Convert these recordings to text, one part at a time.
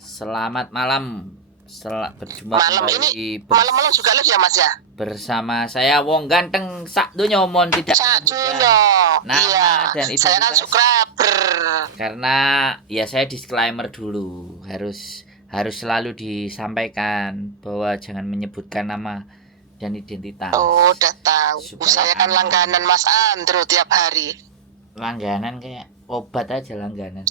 Selamat malam. Berjumpa Malam ini kembali malam-malam juga live ya Mas ya? bersama saya Wong Ganteng sak donya mon tidak Cak menyebutkan Junyo. Iya, nama dan saya kan identitas subscriber. karena ya saya disclaimer dulu harus selalu disampaikan bahwa jangan menyebutkan nama dan identitas Oh, udah tahu. supaya Saya kan aman. langganan Mas Andro tiap hari. Langganan kayak obat aja langganan.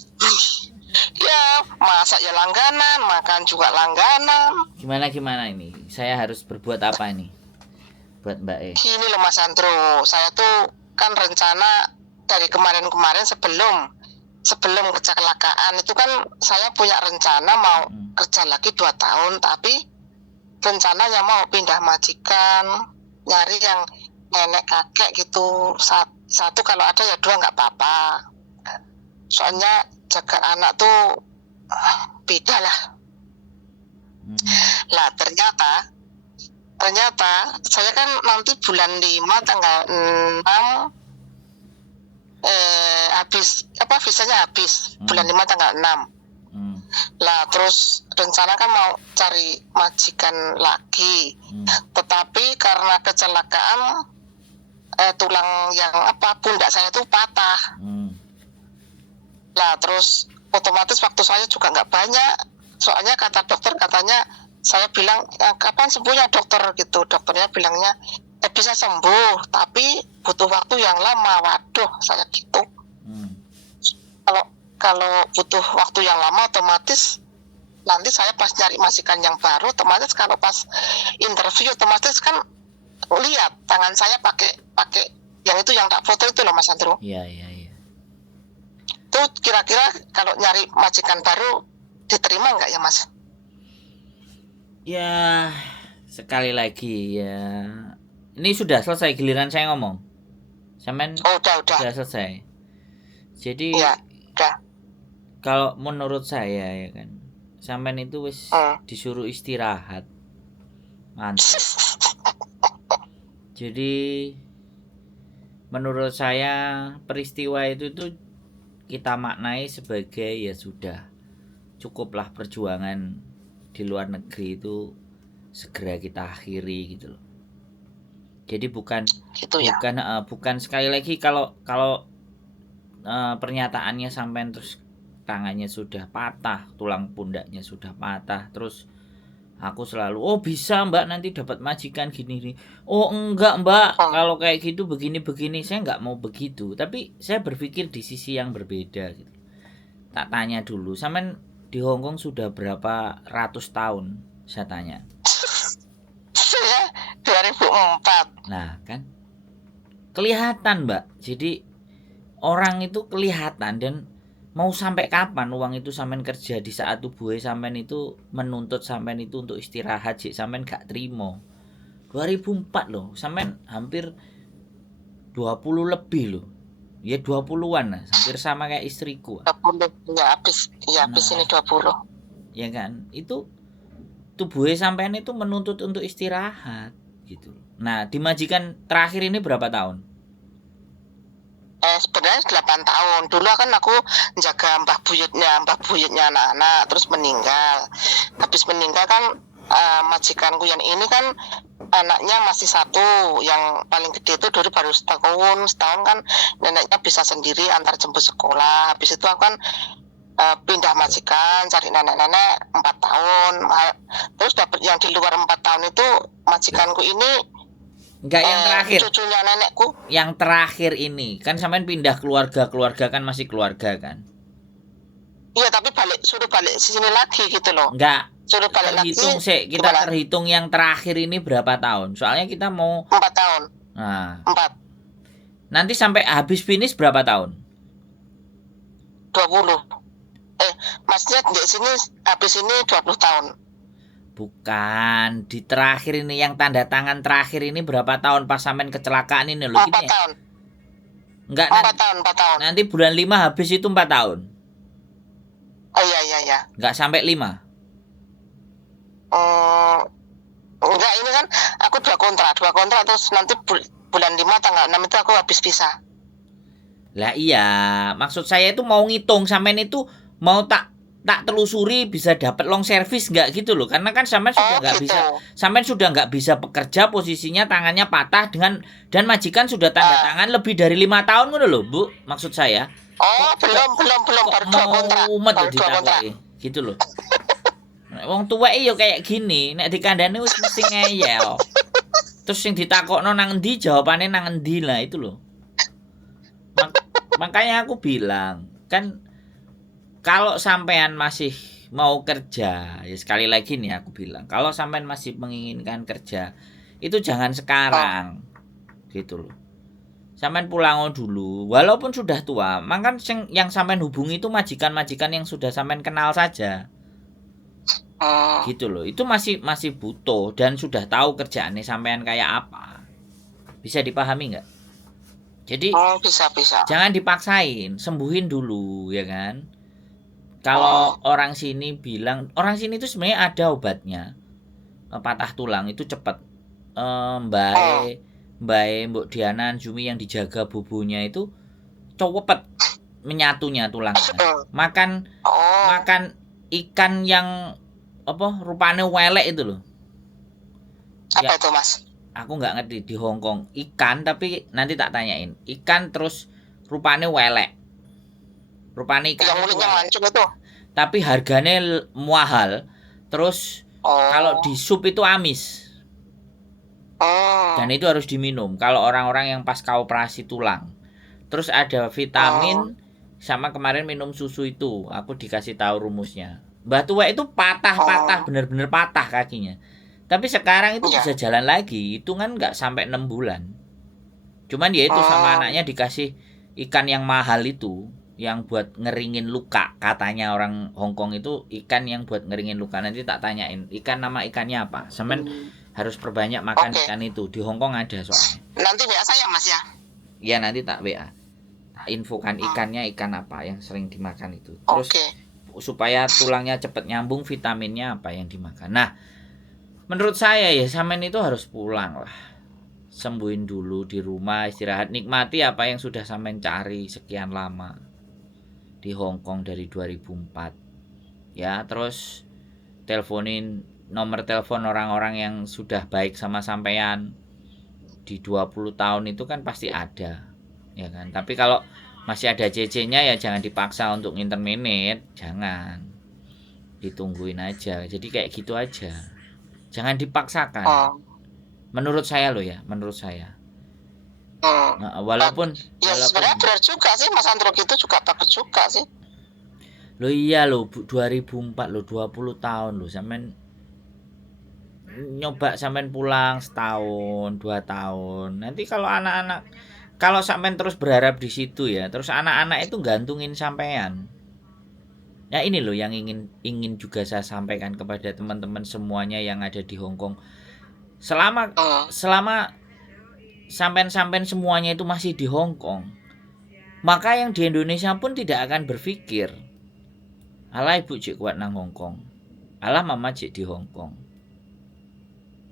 Ya, masak ya langganan, makan juga langganan. Gimana ini? Saya harus berbuat apa ini? Buat Mbak E. Gini loh Mas Andro, saya tuh kan rencana dari kemarin-kemarin sebelum kecelakaan itu kan saya punya rencana mau kerja lagi 2 tahun, tapi rencananya mau pindah majikan, nyari yang nenek kakek gitu. Satu kalau ada ya 2 nggak apa-apa. Soalnya jaga anak tuh beda lah. Lah ternyata saya kan nanti bulan 5 tanggal 6 visanya habis bulan 5 tanggal 6. Lah terus rencana kan mau cari majikan lagi. Tetapi karena kecelakaan tulang yang pundak saya tuh patah. Lah terus otomatis waktu saya juga nggak banyak. Soalnya kata dokter katanya, saya bilang kapan sembuhnya dokter gitu. Dokternya bilangnya bisa sembuh tapi butuh waktu yang lama. Waduh, saya gitu. Kalau butuh waktu yang lama otomatis nanti saya pas nyari majikan yang baru, otomatis kalau pas interview otomatis kan lihat tangan saya pakai yang itu yang tak foto itu loh Mas Andro. Iya. Tuh kira-kira kalau nyari majikan baru diterima nggak ya Mas? Ya sekali lagi ya. Ini sudah selesai giliran saya ngomong. Sampean udah selesai. Jadi ya, udah. Kalau menurut saya ya kan, sampean itu wis disuruh istirahat. Mantap. Jadi menurut saya peristiwa itu tuh kita maknai sebagai ya sudah cukuplah perjuangan di luar negeri itu segera kita akhiri gitu loh. Jadi bukan sekali lagi kalau pernyataannya sampean terus tangannya sudah patah, tulang pundaknya sudah patah, terus aku selalu bisa Mbak nanti dapat majikan gini. Oh enggak Mbak, kalau kayak gitu begini saya nggak mau begitu. Tapi saya berpikir di sisi yang berbeda gitu. Tak tanya dulu, sampean di Hongkong sudah berapa ratus tahun? Saya tanya. Saya 2004. Nah kan, kelihatan Mbak. Jadi orang itu kelihatan dan mau sampai kapan uang itu sampean kerja di saat tubuhnya sampean itu menuntut sampean itu untuk istirahat sih sampean gak terima. 2004 loh, sampean hampir 20 lebih loh. Ya 20-an lah, hampir sama kayak istriku. 20 ya habis ini 20. Ya kan? Itu tubuhnya sampean itu menuntut untuk istirahat gitu. Nah, di majikan terakhir ini berapa tahun? Sebenarnya 8 tahun. Dulu kan aku jaga mbah buyutnya anak-anak, terus meninggal. Habis meninggal kan majikanku yang ini kan anaknya masih 1, yang paling gede itu dulu baru setahun kan neneknya bisa sendiri antar jemput sekolah. Habis itu aku kan pindah majikan, cari nenek-nenek 4 tahun. Terus dapat yang di luar 4 tahun itu majikanku ini. Enggak yang terakhir. Cucunya nenekku. Yang terakhir ini kan sampean pindah keluarga kan masih keluarga kan? Iya, tapi suruh balik sini lagi gitu loh. Enggak. Suruh balik terhitung lagi. Kita gimana? Terhitung yang terakhir ini berapa tahun? Soalnya kita mau 4 tahun. Nah. 4. Nanti sampai habis finish berapa tahun? 20. Maksudnya di sini habis ini 20 tahun. Bukan, di terakhir ini yang tanda tangan terakhir ini berapa tahun pas sampean kecelakaan ini loh? 4 tahun. Enggak 4 tahun. Nanti bulan 5 habis itu 4 tahun. Oh iya. Enggak sampai 5. Enggak, ini kan aku 2 kontrak terus nanti bulan 5 tanggal 6 itu aku habis pisah. Lah iya, maksud saya itu mau ngitung sampean itu mau tak tak telusuri bisa dapat long service nggak gitu loh, karena kan sampean sudah nggak bisa, sampean sudah nggak bisa bekerja, posisinya tangannya patah dan majikan sudah tanda tangan lebih dari 5 tahun ngono loh Bu, maksud saya. Belum baru 2 kontrak. Mau ditakoki gitu loh. Wong tuwek yo kayak gini, nek dikandani wis mesti ngeyel. Terus yang ditakokno nang endi, jawabane nang endi lah itu loh. Makanya aku bilang, kan kalau sampean masih mau kerja, ya sekali lagi nih aku bilang, kalau sampean masih menginginkan kerja, itu jangan sekarang. Gitu loh. Sampean pulang dulu, walaupun sudah tua, makan yang sampean hubungi itu majikan-majikan yang sudah sampean kenal saja. Gitu loh. Itu masih butuh dan sudah tahu kerjaannya sampean kayak apa. Bisa dipahami nggak? Jadi bisa. Jangan dipaksain, sembuhin dulu ya kan. Kalau orang sini bilang, orang sini itu sebenarnya ada obatnya. Patah tulang itu cepat. Mbak Diana Jumi yang dijaga bubunya itu cepet menyatunya tulangnya. Makan ikan yang rupanya welek itu loh. Apa itu Mas? Aku nggak ngerti di Hong Kong ikan, tapi nanti tak tanyain. Ikan terus rupanya welek. Rupanya ikan yang mulutnya mancung itu. Tapi harganya mahal. Terus kalau di sup itu amis. Dan itu harus diminum kalau orang-orang yang pasca operasi tulang. Terus ada vitamin sama kemarin minum susu itu. Aku dikasih tahu rumusnya. Mbah tua itu patah, bener-bener patah kakinya. Tapi sekarang itu bisa jalan lagi. Itu kan nggak sampai 6 bulan. Cuman ya itu sama anaknya dikasih ikan yang mahal itu, yang buat ngeringin luka. Katanya orang Hong Kong itu ikan yang buat ngeringin luka. Nanti tak tanyain nama ikannya apa. Semen harus perbanyak makan ikan itu. Di Hong Kong ada soalnya. Nanti WA saya Mas ya. Iya nanti tak WA. Tak infokan ikannya ikan apa yang sering dimakan itu. Terus supaya tulangnya cepat nyambung, vitaminnya apa yang dimakan. Nah, menurut saya ya sampean itu harus pulang lah. Sembuhin dulu di rumah, istirahat, nikmati apa yang sudah sampean cari sekian lama di Hong Kong dari 2004. Ya, terus teleponin nomor telepon orang-orang yang sudah baik sama sampean di 20 tahun itu kan pasti ada. Ya kan? Tapi kalau masih ada CC-nya ya jangan dipaksa untuk interminate, jangan. Ditungguin aja. Jadi kayak gitu aja. Jangan dipaksakan. Menurut saya loh ya, menurut saya. Nah, walaupun sebenarnya benar juga sih Mas Andro itu juga bagus juga sih. Loh iya loh 2004 loh 20 tahun loh sampean nyoba sampean pulang setahun 2 tahun. Nanti kalau anak-anak kalau sampean terus berharap di situ ya, terus anak-anak itu gantungin sampean. Ya ini loh yang ingin juga saya sampaikan kepada teman-teman semuanya yang ada di Hong Kong. Selama sampean semuanya itu masih di Hong Kong, maka yang di Indonesia pun tidak akan berpikir, alah ibu cik kuat nang Hong Kong, alah mama cik di Hong Kong.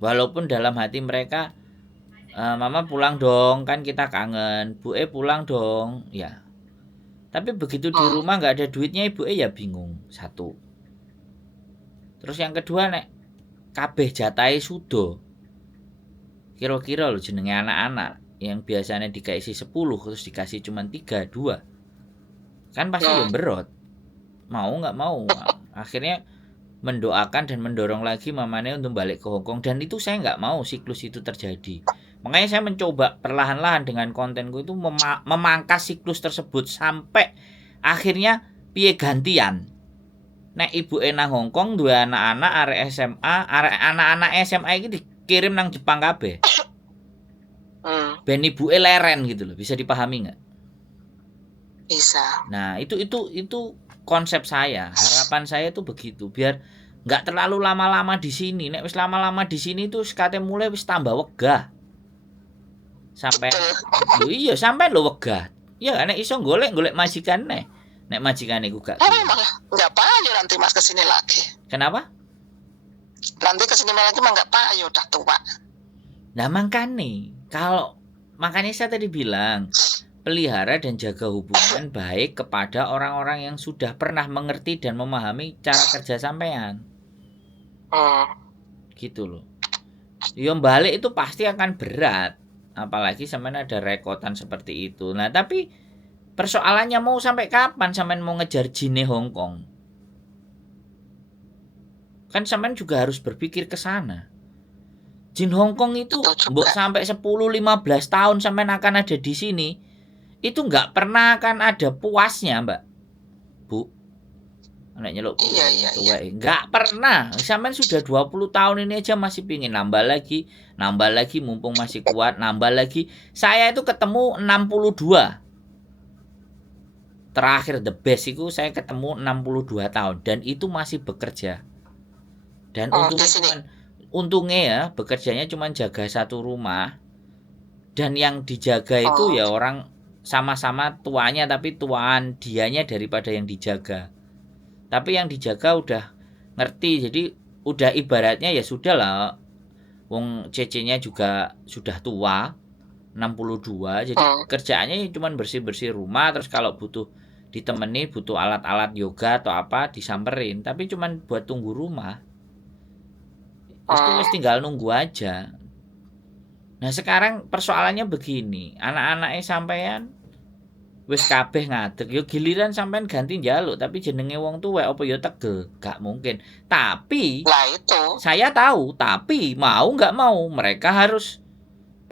Walaupun dalam hati mereka, mama pulang dong, kan kita kangen, bu pulang dong, ya. Tapi begitu di rumah nggak ada duitnya, ibu ya bingung. Satu. Terus yang kedua nek kabeh jatahe sudo. Kira-kira lo jenenge anak-anak yang biasanya dikasih 10 terus dikasih cuma 3, 2. Kan pasti yang berot. Mau nggak mau. Akhirnya mendoakan dan mendorong lagi mamanya untuk balik ke Hong Kong. Dan itu saya nggak mau siklus itu terjadi. Makanya saya mencoba perlahan-lahan dengan kontenku itu memangkas siklus tersebut sampai akhirnya piye gantian. Nek ibu nang Hong Kong dua anak-anak arek SMA, anak-anak SMA iki dikirim nang Jepang kabeh. Ben ibuke leren gitu loh, bisa dipahami nggak? Bisa. Nah, itu konsep saya, harapan saya itu begitu, biar nggak terlalu lama-lama di sini. Nek wis lama-lama di sini tuh sekate mulai wis tambah wegah. Sampai iya sampai lo wegah. Ya nek iso golek majikan nek majikan iku gak. Malah enggak payu nanti Mas kesini lagi. Kenapa? Nanti kesini lagi mah enggak payu udah tua. Nah makanya saya tadi bilang pelihara dan jaga hubungan baik kepada orang-orang yang sudah pernah mengerti dan memahami cara kerja sampean. Gitu loh. Yang balik itu pasti akan berat, apalagi sampean ada rekotan seperti itu. Nah, tapi persoalannya mau sampai kapan sampean mau ngejar jine Hongkong? Kan sampean juga harus berpikir ke sana. Jin Hongkong itu mbok sampai 10-15 tahun sampean akan ada di sini. Itu nggak pernah akan ada puasnya, Mbak. Bu. Anak nyeluk. Iya. Nggak pernah. Sampean sudah 20 tahun ini aja masih pingin nambah lagi, mumpung masih kuat, nambah lagi. Saya itu ketemu 62. Terakhir the best itu saya ketemu 62 tahun dan itu masih bekerja. Dan untungnya ya bekerjanya cuma jaga satu rumah. Dan yang dijaga itu ya orang sama-sama tuanya, tapi tuaan dianya daripada yang dijaga. Tapi yang dijaga udah ngerti, jadi udah ibaratnya ya sudah lah. Wong cece-nya juga sudah tua, 62. Jadi kerjaannya cuma bersih-bersih rumah, terus kalau butuh ditemani, butuh alat-alat yoga atau apa disamperin, tapi cuma buat tunggu rumah. Itu mesti tinggal nunggu aja. Nah, sekarang persoalannya begini, anak-anaknya sampean wis kabeh ngadeg, yo giliran sampean ganti njaluk, tapi jenenge wong tuwek apa yo tegel, gak mungkin. Tapi nah itu saya tahu, tapi mau nggak mau mereka harus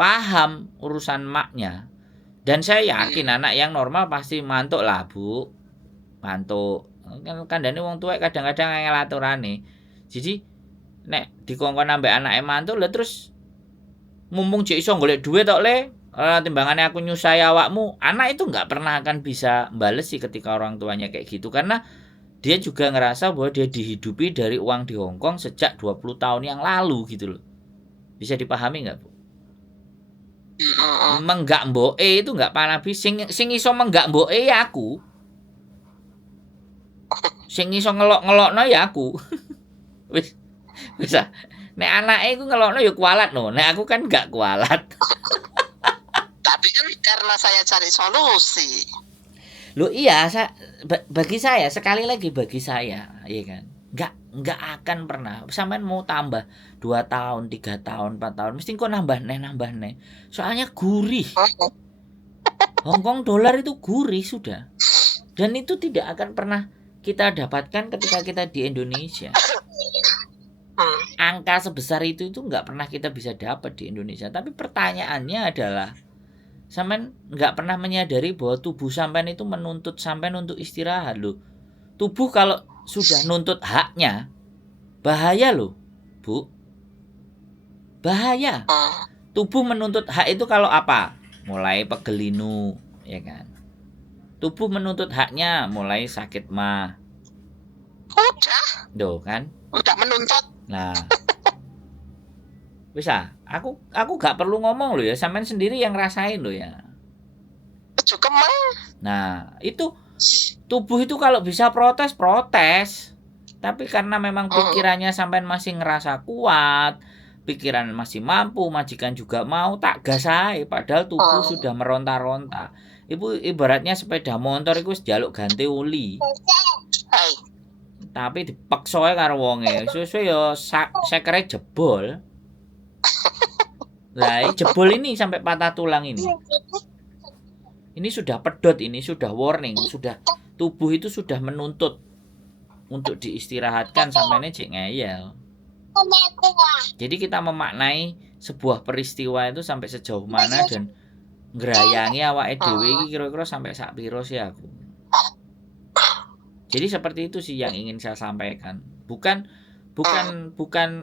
paham urusan maknya. Dan saya yakin anak yang normal pasti mantuk lah, Bu. Mantuk. Kan kandhane wong tuwek kadang-kadang angel aturane. Jadi nek dikongkon ambek anake mantuk lha terus mumpung jek iso golek duit tok le, timbangannya aku nyusai awakmu, anak itu nggak pernah akan bisa bales sih ketika orang tuanya kayak gitu, karena dia juga ngerasa bahwa dia dihidupi dari uang di Hongkong sejak 20 tahun yang lalu gitu loh. Bisa dipahami nggak, Bu? Menggak mboke itu nggak panabi, sing iso menggak mboke ya aku. Sing iso ngelok-ngelokno ya aku. Wis bisa. Nek anake iku ngelokno ya kualat no. Nek aku kan nggak kualat. Tapi kan karena saya cari solusi. Loh iya, bagi saya sekali lagi bagi saya, iya kan. Nggak akan pernah. Sampean mau tambah 2 tahun, 3 tahun, 4 tahun, mesti kok nambah nih. Soalnya gurih. Hongkong dolar itu gurih sudah. Dan itu tidak akan pernah kita dapatkan ketika kita di Indonesia. Angka sebesar itu nggak pernah kita bisa dapat di Indonesia. Tapi pertanyaannya adalah, sampean nggak pernah menyadari bahwa tubuh sampean itu menuntut sampean untuk istirahat loh. Tubuh kalau sudah nuntut haknya, bahaya loh, Bu. Bahaya. Tubuh menuntut hak itu kalau apa? Mulai pegelinu, ya kan. Tubuh menuntut haknya mulai sakit mah. Udah. Doh kan? Udah menuntut. Nah. Bisa. Aku gak perlu ngomong loh ya, sampean sendiri yang rasain loh ya. Juga mang. Nah, itu tubuh itu kalau bisa protes. Tapi karena memang pikirannya sampean masih ngerasa kuat, pikiran masih mampu, majikan juga mau, tak gas ae, padahal tubuh sudah meronta-ronta. Ibu ibaratnya sepeda motor iku wis njaluk ganti oli. Tapi dipaksa ae karo wonge. Suwe-suwe ya sekere jebol. Lah, jebol ini sampai patah tulang ini. Ini sudah pedot, ini sudah warning, sudah tubuh itu sudah menuntut untuk diistirahatkan sampai cek ngeyel. Jadi kita memaknai sebuah peristiwa itu sampai sejauh mana dan ngerayangi awake dhewe iki kira-kira sampai sak piro sih aku. Jadi seperti itu sih yang ingin saya sampaikan. Bukan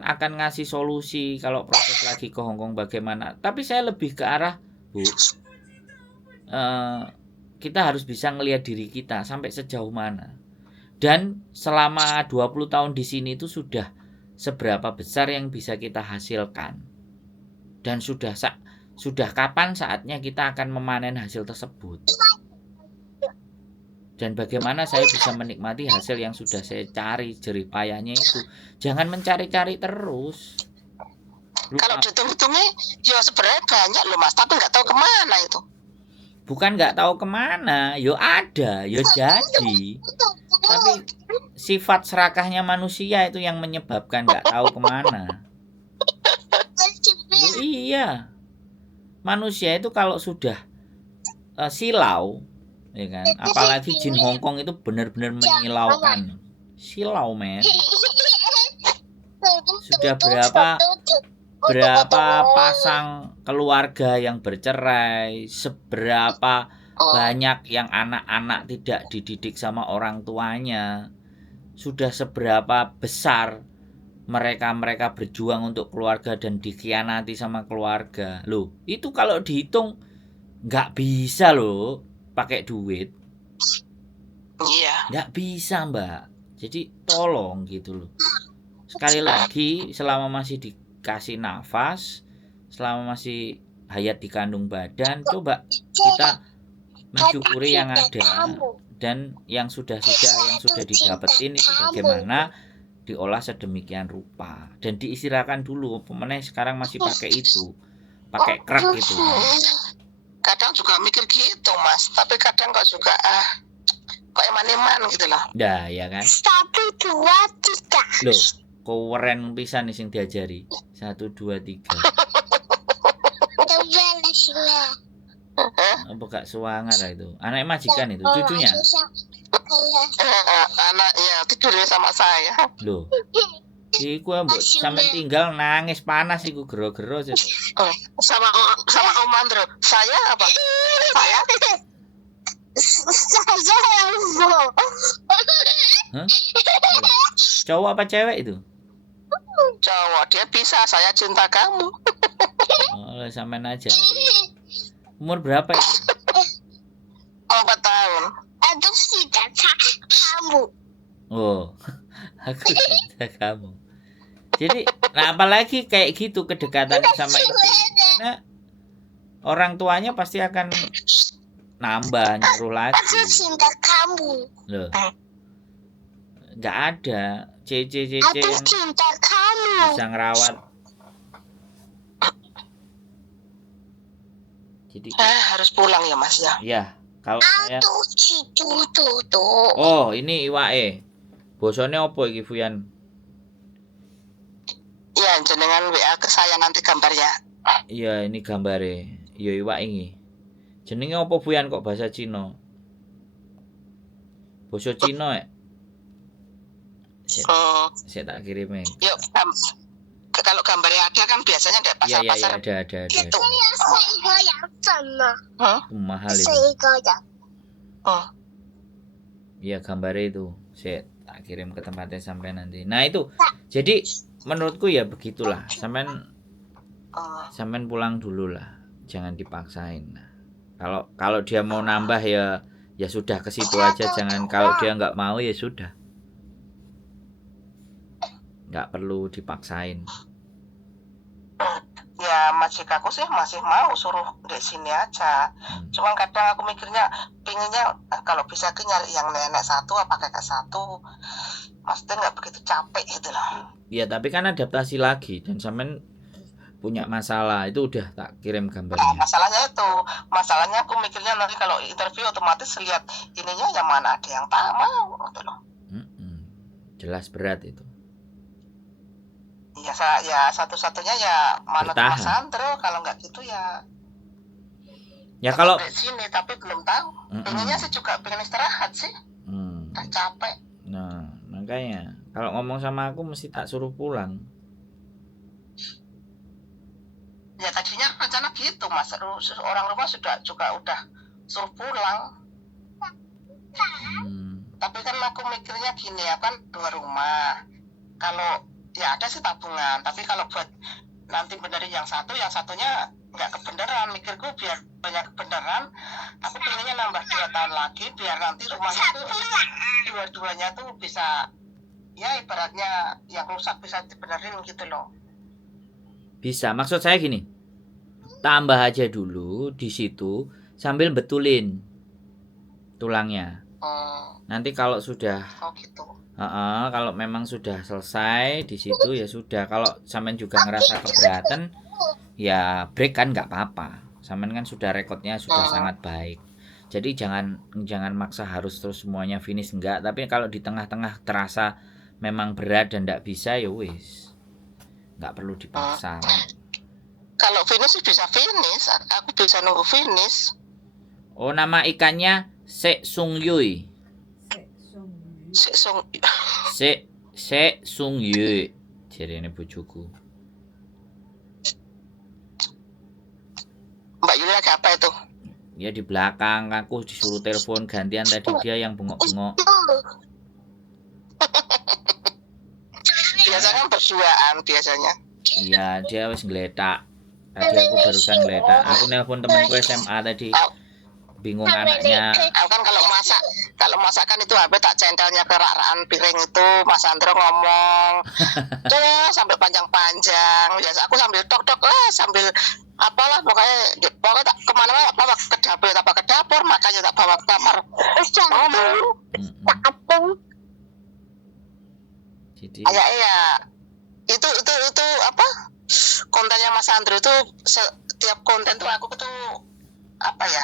akan ngasih solusi kalau proses lagi ke Hongkong bagaimana. Tapi saya lebih ke arah, Bu, kita harus bisa ngelihat diri kita sampai sejauh mana. Dan selama 20 tahun di sini itu sudah seberapa besar yang bisa kita hasilkan. Dan sudah kapan saatnya kita akan memanen hasil tersebut. Dan bagaimana saya bisa menikmati hasil yang sudah saya cari, jerih payahnya itu. Jangan mencari-cari terus. Kalau dihitung-hitungnya ya sebenarnya banyak loh Mas, tapi nggak tahu kemana itu. bukan nggak tahu kemana, yo ada, yo jadi. Tapi sifat serakahnya manusia itu yang menyebabkan nggak tahu kemana. Loh, iya, manusia itu kalau sudah silau, ya kan? Apalagi jin Hongkong itu benar-benar menyilaukan, silau men. Sudah berapa pasang keluarga yang bercerai, seberapa banyak yang anak-anak tidak dididik sama orang tuanya, sudah seberapa besar mereka berjuang untuk keluarga dan dikhianati sama keluarga. Loh, itu kalau dihitung nggak bisa loh pakai duit. Iya. Nggak bisa, Mbak. Jadi tolong gitu loh. Sekali lagi, selama masih dikasih nafas, selama masih hayat di kandung badan, coba kita mensyukuri yang ada, dan yang sudah didapetin itu bagaimana diolah sedemikian rupa dan diistirahatkan dulu. Pemenang sekarang masih pakai itu, pakai crack itu. Kadang juga mikir gitu Mas, tapi kadang kok juga kok eman-eman gitu loh. Dah ya kan. 1, 2, 3. Loh, keren pisan nih sing diajari. 1, 2, 3. Apa gak suangar itu? Anak majikan itu, cucunya. Anaknya tidurnya sama saya. Loh, iku mbok sampe tinggal nangis panas iku gero-gero sih. Sama Om Andro. Saya apa? Saya. Hah? Cowok apa cewek itu? Cowok, dia bisa. Saya cinta kamu. Oh, sampean aja. Umur berapa itu? 4 tahun. Aku cinta kamu. Oh, aku cinta kamu. Jadi, nah apalagi kayak gitu kedekatan sama ibu, karena orang tuanya pasti akan nambah nyuruh lagi. Aku cinta kamu. Loh, nggak ada cece Aku cinta kamu. bisa ngerawat. Jadi harus pulang ya Mas ya. Iya, kalau saya. Tuh. Oh, ini iwake. Bosone opo iki Fuyan? Iya, jenengan WA ke saya nanti gambarnya. Iya, ini gambare. Iya iwak ini. Jenenge opo Fuyan kok bahasa Cina? Basa Cina ya? Saya tak kirim. Yuk, kalau gambarnya ada kan biasanya ada pasar-pasar. Iya, ada. Gitu. Mahal itu. Iya, gambarnya itu. Saya tak kirim ke tempatnya sampai nanti. Nah, itu. Jadi menurutku ya begitulah. Sampean pulang dulu lah. Jangan dipaksain. Kalau dia mau nambah ya sudah ke situ aja. Jangan, kalau dia nggak mau ya sudah. Nggak perlu dipaksain. Ya majikanku sih masih mau suruh di sini aja. Cuman kadang aku mikirnya pinginnya kalau bisa nyari yang nenek satu apa kakak satu. Maksudnya nggak begitu capek gitu loh. Ya tapi kan adaptasi lagi dan sampean punya masalah itu udah tak kirim gambarnya. Masalahnya aku mikirnya nanti kalau interview otomatis lihat ininya yang mana ada yang tak mau gitu loh. Jelas berat itu. Ya satu-satunya ya manut Mas Andro, kalau nggak gitu ya kalau di sini, tapi belum tahu. Pengennya sih juga pengen istirahat sih. Udah capek. Nah makanya kalau ngomong sama aku mesti tak suruh pulang. Ya tadinya rencana gitu Mas, orang rumah juga udah suruh pulang. Tapi kan aku mikirnya gini ya, kan 2 rumah. Kalau ya ada sih tabungan, tapi kalau buat nanti benerin yang satunya nggak kebeneran. Mikirku biar banyak kebeneran, aku pengennya nambah 2 tahun lagi biar nanti rumah itu dua-duanya tuh bisa, ya ibaratnya yang rusak bisa dibenerin gitu loh. Bisa, maksud saya gini, tambah aja dulu di situ sambil betulin tulangnya. Nanti kalau sudah gitu. Kalau memang sudah selesai di situ ya sudah. Kalau sampean juga ngerasa keberatan, ya break kan nggak apa-apa. Sampean kan sudah rekodnya sudah sangat baik. Jadi jangan maksa harus terus semuanya finish, enggak, tapi kalau di tengah-tengah terasa memang berat dan enggak bisa ya wis. Enggak perlu dipaksa. Kalau finish bisa finish, aku bisa nunggu finish. Oh, nama ikannya Se Sung Yui. Se Sung Yui. Jadi ini bojoku. Mbak Yuli lagi apa itu? Ya di belakang, aku disuruh telepon gantian tadi, dia yang bengok-bengok. Biasanya berduaan biasanya. Iya, dia wis ngeletak. Tadi aku barusan ngeletak. Aku nelpon temanku SMA tadi. Bingung anaknya. Aku kan kalau masakan itu HP tak centelnya ke rak-rakan piring itu, Mas Andro ngomong. Sampai panjang-panjang. Biasa aku sambil tok-tok lah, sambil apalah pokoknya tak kemana-mana, bawa ke dapur, makanya tak bawa ke kamar. Jadi ya itu apa, kontennya Mas Andro itu setiap konten tuh aku tuh apa ya,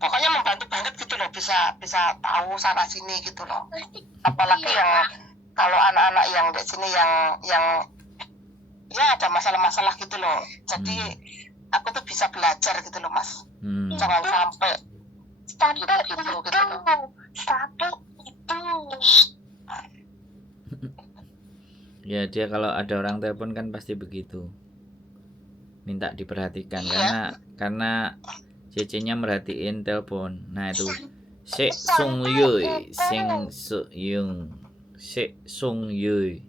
pokoknya membantu banget gitu loh, bisa tahu sana sini gitu loh. Apalagi yang kalau anak-anak yang di sini yang ya ada masalah-masalah gitu loh. Jadi aku tuh bisa belajar gitu loh, Mas. Jangan sampai gitu loh. Ya dia kalau ada orang telepon kan pasti begitu, minta diperhatikan karena cece-nya merhatiin telepon. Nah itu Se Sung Yui, Se Sung Yui.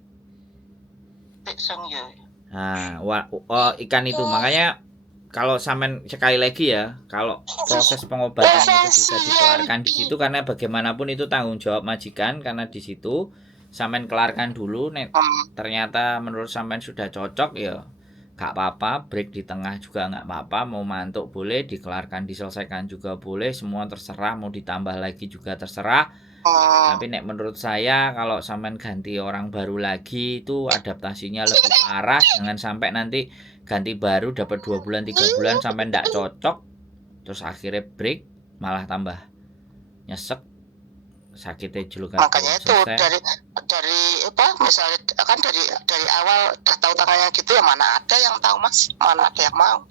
Nah, ikan itu makanya kalau sampean sekali lagi ya, kalau proses pengobatan itu bisa dikeluarkan di situ, karena bagaimanapun itu tanggung jawab majikan, karena di situ sampean kelarkan dulu, ternyata menurut sampean sudah cocok ya gak apa-apa, break di tengah juga gak apa-apa, mau mantuk boleh, dikelarkan diselesaikan juga boleh, semua terserah, mau ditambah lagi juga terserah. Tapi nek menurut saya kalau sampean ganti orang baru lagi itu adaptasinya lebih parah. Jangan sampai nanti ganti baru dapat 2 bulan 3 bulan sampai ndak cocok, terus akhirnya break malah tambah nyesek, sakitnya julukan. Makanya itu dari apa, misalnya kan dari awal udah tahu tangannya gitu ya, mana ada yang tahu, Mas, mana ada yang mau.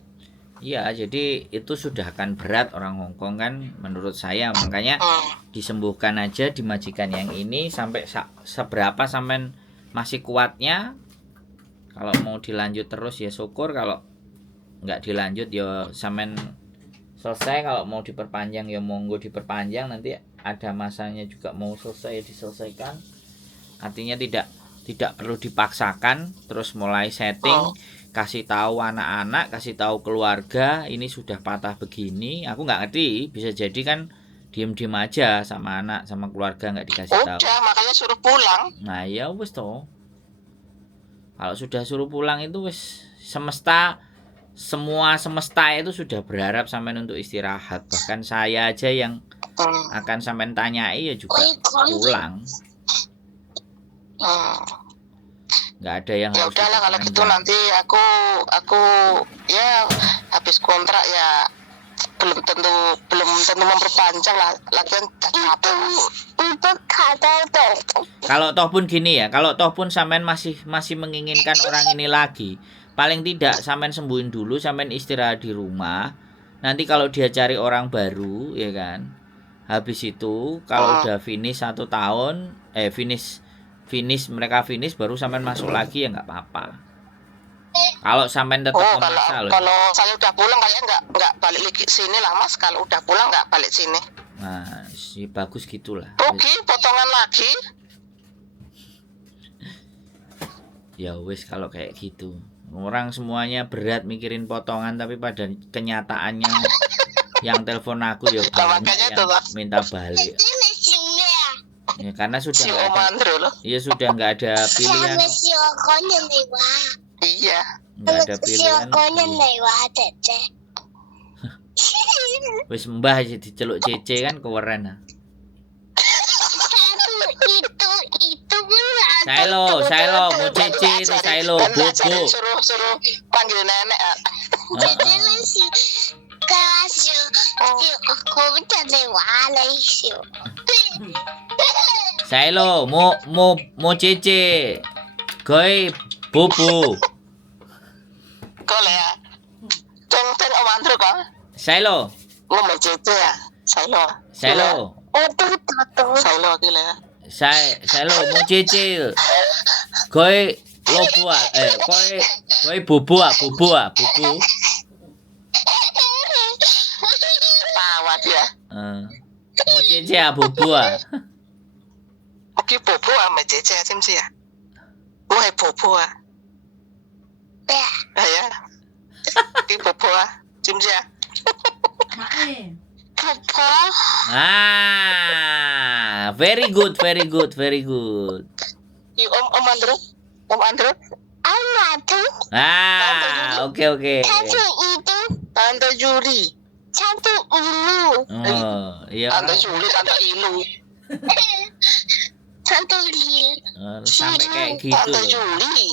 Iya, jadi itu sudah akan berat orang Hongkong kan menurut saya, makanya disembuhkan aja di majikan yang ini sampai seberapa sampean masih kuatnya. Kalau mau dilanjut terus ya syukur, kalau nggak dilanjut ya sampean selesai. Kalau mau diperpanjang ya monggo diperpanjang, nanti ada masanya juga mau selesai diselesaikan. Artinya tidak perlu dipaksakan, terus mulai setting. Kasih tahu anak-anak, kasih tahu keluarga, ini sudah patah begini. Aku nggak ngerti, bisa jadi kan diem-diem aja sama anak sama keluarga, nggak dikasih tahu. Udah, makanya suruh pulang. Nah ya wis toh, kalau sudah suruh pulang itu wis semesta itu sudah berharap sampean untuk istirahat. Bahkan saya aja yang akan sampean tanyai ya juga pulang. Nggak ada yang ya harus udahlah kalau gitu, nanti aku ya habis kontrak ya belum tentu memperpanjang lah, lagian kalau toh pun gini ya, kalau toh pun sampean masih menginginkan orang ini lagi, paling tidak sampean sembuhin dulu, sampean istirahat di rumah, nanti kalau dia cari orang baru ya kan, habis itu kalau udah finish 1 tahun mereka finish baru sampean masuk lagi ya nggak apa-apa. Kalau sampean tetap memaksa loh. Kalau saya udah pulang kayak nggak balik lagi sini lah, Mas. Kalau udah pulang nggak balik sini. Nah, bagus gitulah. Oke, potongan lagi. Ya wis kalau kayak gitu. Orang semuanya berat mikirin potongan, tapi pada kenyataannya yang telepon aku ya banyak yang minta balik. Ya, karena sudah sudah nggak ada pilihan. Iya. Nggak ada pilihan. Wis mbah aja diceluk Cece kan keren. Sailo, mau Cece itu Sailo, Bobo. Suruh panggil nenek. Heeh. Saya lo mau cece. Goi bobo. Kau lah ya. Teng Om Andrew kau. Saya lo. Lo mau cece ya? Saya lo gila ya. Saya lo mau cece. Goi lobo goi bobo. Tawa dia. Mau cece bobo. Oke bobo sama cece sih ya. Wah bobo ah. Ya. Oke bobo ah. Sih ya. Very good. You Om Andrew. Oke. Tante Juli. Oh, iya. Tante Juli, Tante Ilu. Sampai kayak gitu. Tante Juli.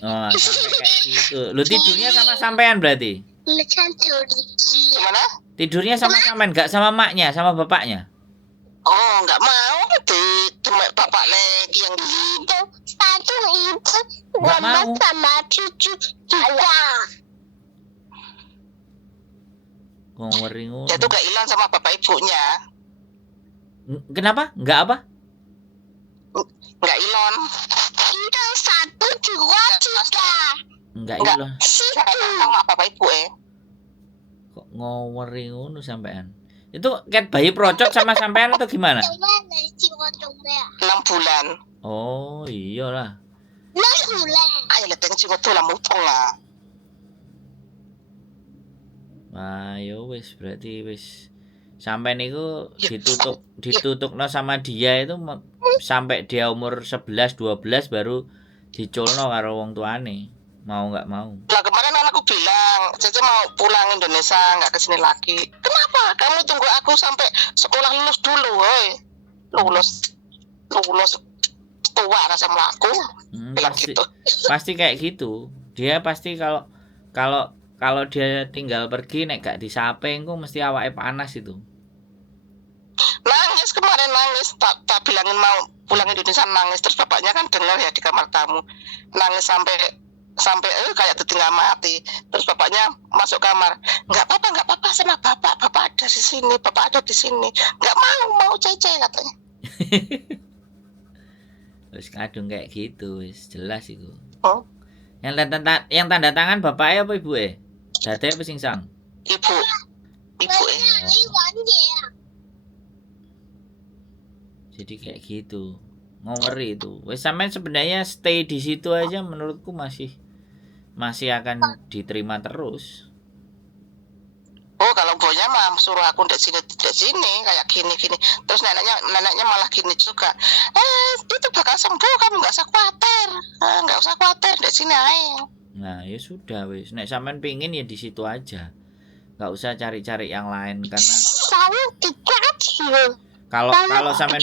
Oh, sampai kayak gitu. Lu tidurnya sama sampean berarti? Gimana? Tidurnya sama sampean, enggak sama maknya, sama bapaknya? Oh, nggak mau di tempat bapak lagi yang gitu. Nggak mau. Sama cucu juga. Ngomong. Dia tuh gak hilang sama bapak ibunya. Kenapa? Enggak apa? Nggak hilang. Enggak hilang. Sama bapak ibu Kok ngoweri ngono sampean? Itu kayak bayi procot sama sampean atau gimana? 6 bulan. Oh, iyalah. Ayo lihat yang cuma tuh lah mutong lah. Ayo wis berarti wis sampai niku ditutukno sama dia itu sampai dia umur 11 12 baru diculno karo wong tuane. Mau nggak mau. Lah kemarin anakku bilang, Cece mau pulang Indonesia, nggak kesini lagi. Kenapa? Kamu tunggu aku sampai sekolah lulus dulu, woi. Lulus tua rasa melaku. Bilang gitu. Pasti kayak gitu. Dia pasti kalau dia tinggal pergi nek gak disape engko mesti awake panas itu. Nangis kemarin tak bilangin mau pulang Indonesia nangis terus bapaknya kan dengar ya di kamar tamu. Nangis sampai kayak tertinggal mati. Terus bapaknya masuk kamar. Enggak apa-apa sama bapak ada di sini. Enggak mau Cece katanya. Terus kadung kayak gitu wis jelas itu. Oh. Yang tanda tangan bapaknya apa ibu Dade apa sing sang? Ibu. Jadi kayak gitu. Ngeri itu. Wes sampean sebenarnya stay di situ aja menurutku masih akan diterima terus. Oh, kalau bonya mah suruh aku di sini kayak gini. Terus neneknya malah gini juga. Itu bakal sembuh, kamu enggak usah khawatir. Enggak usah khawatir di sini aja. Nah, ya sudah wes. Nek sampean pingin ya di situ aja. Enggak usah cari-cari yang lain karena kalau sampean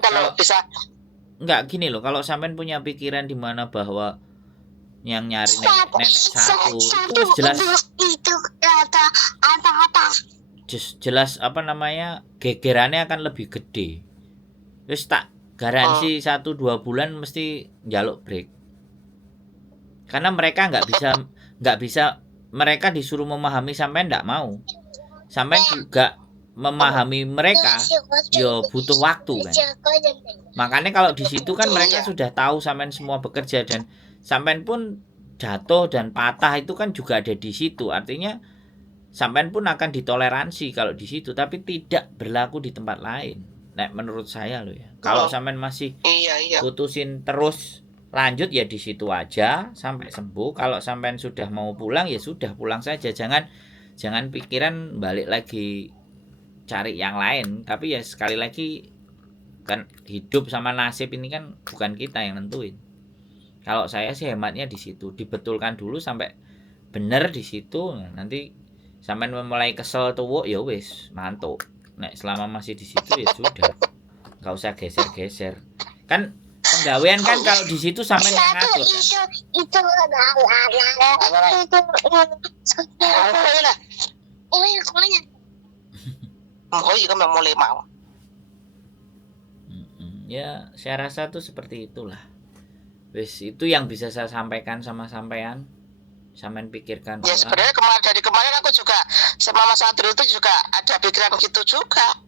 kalau bisa enggak gini loh, kalau sampean punya pikiran di mana bahwa yang nyari nenek satu itu jelas apa namanya gegerannya akan lebih gede. Terus tak garansi 1-2 bulan mesti njaluk break. Karena mereka nggak bisa mereka disuruh memahami sampean nggak mau. Sampean juga memahami mereka yo butuh waktu kan. Makanya kalau di situ kan mereka sudah tahu sampean semua bekerja dan sampean pun jatuh dan patah itu kan juga ada di situ. Artinya sampean pun akan ditoleransi kalau di situ tapi tidak berlaku di tempat lain. Nah, menurut saya loh ya. Kalau sampean masih putusin terus lanjut ya di situ aja sampai sembuh. Kalau sampean sudah mau pulang ya sudah pulang saja. Jangan pikiran balik lagi cari yang lain. Tapi ya sekali lagi kan hidup sama nasib ini kan bukan kita yang nentuin. Kalau saya sih hematnya di situ, dibetulkan dulu sampai bener di situ. Nah, nanti sampean mulai kesel tuh ya wis mantuk. Nek selama masih di situ ya sudah. Enggak usah geser-geser. Kan penggawean kan kalau di situ sampean yang ngatur. Oh iya kan mulai mau. Ya saya rasa tuh seperti itulah. Wis itu yang bisa saya sampaikan sama sampean. Sampean pikirkan. Ya sebenarnya dari kemarin aku juga sama Mas Adri itu juga ada pikiran gitu juga.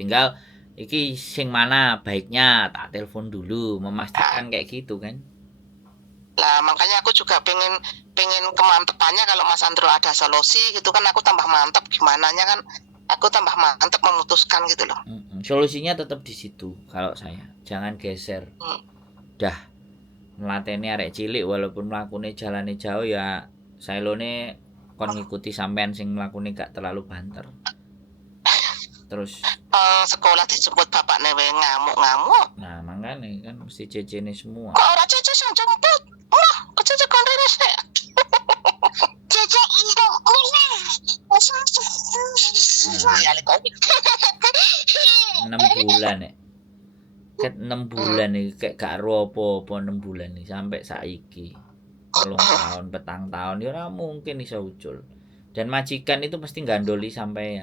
Tinggal iki sing mana baiknya tak telepon dulu memastikan kayak gitu kan. Nah makanya aku juga pengen kemantepannya kalau Mas Andro ada solusi gitu kan aku tambah mantep gimana nya kan aku tambah mantep memutuskan gitu loh. Solusinya tetap di situ kalau saya jangan geser. Dah melateni arek cilik walaupun mlakune jalane jauh ya sailone kon ngikuti sampean sing mlakune gak terlalu banter. Terus sekolah dijemput bapakne wae ngamuk-ngamuk. Nah, makanya kan mesti cecene semua. Kok ora cece sing jemput? Wah, kecece kon rene sik. Cece itu kuwi. Ya lek 6 bulan nek. Ket 6 bulan iki kayak gak ro apa-apa 6 bulan iki sampai saiki. 3 tahun, petang tahun ya ora mungkin iso ucul. Dan majikan itu mesti gandoli sampean.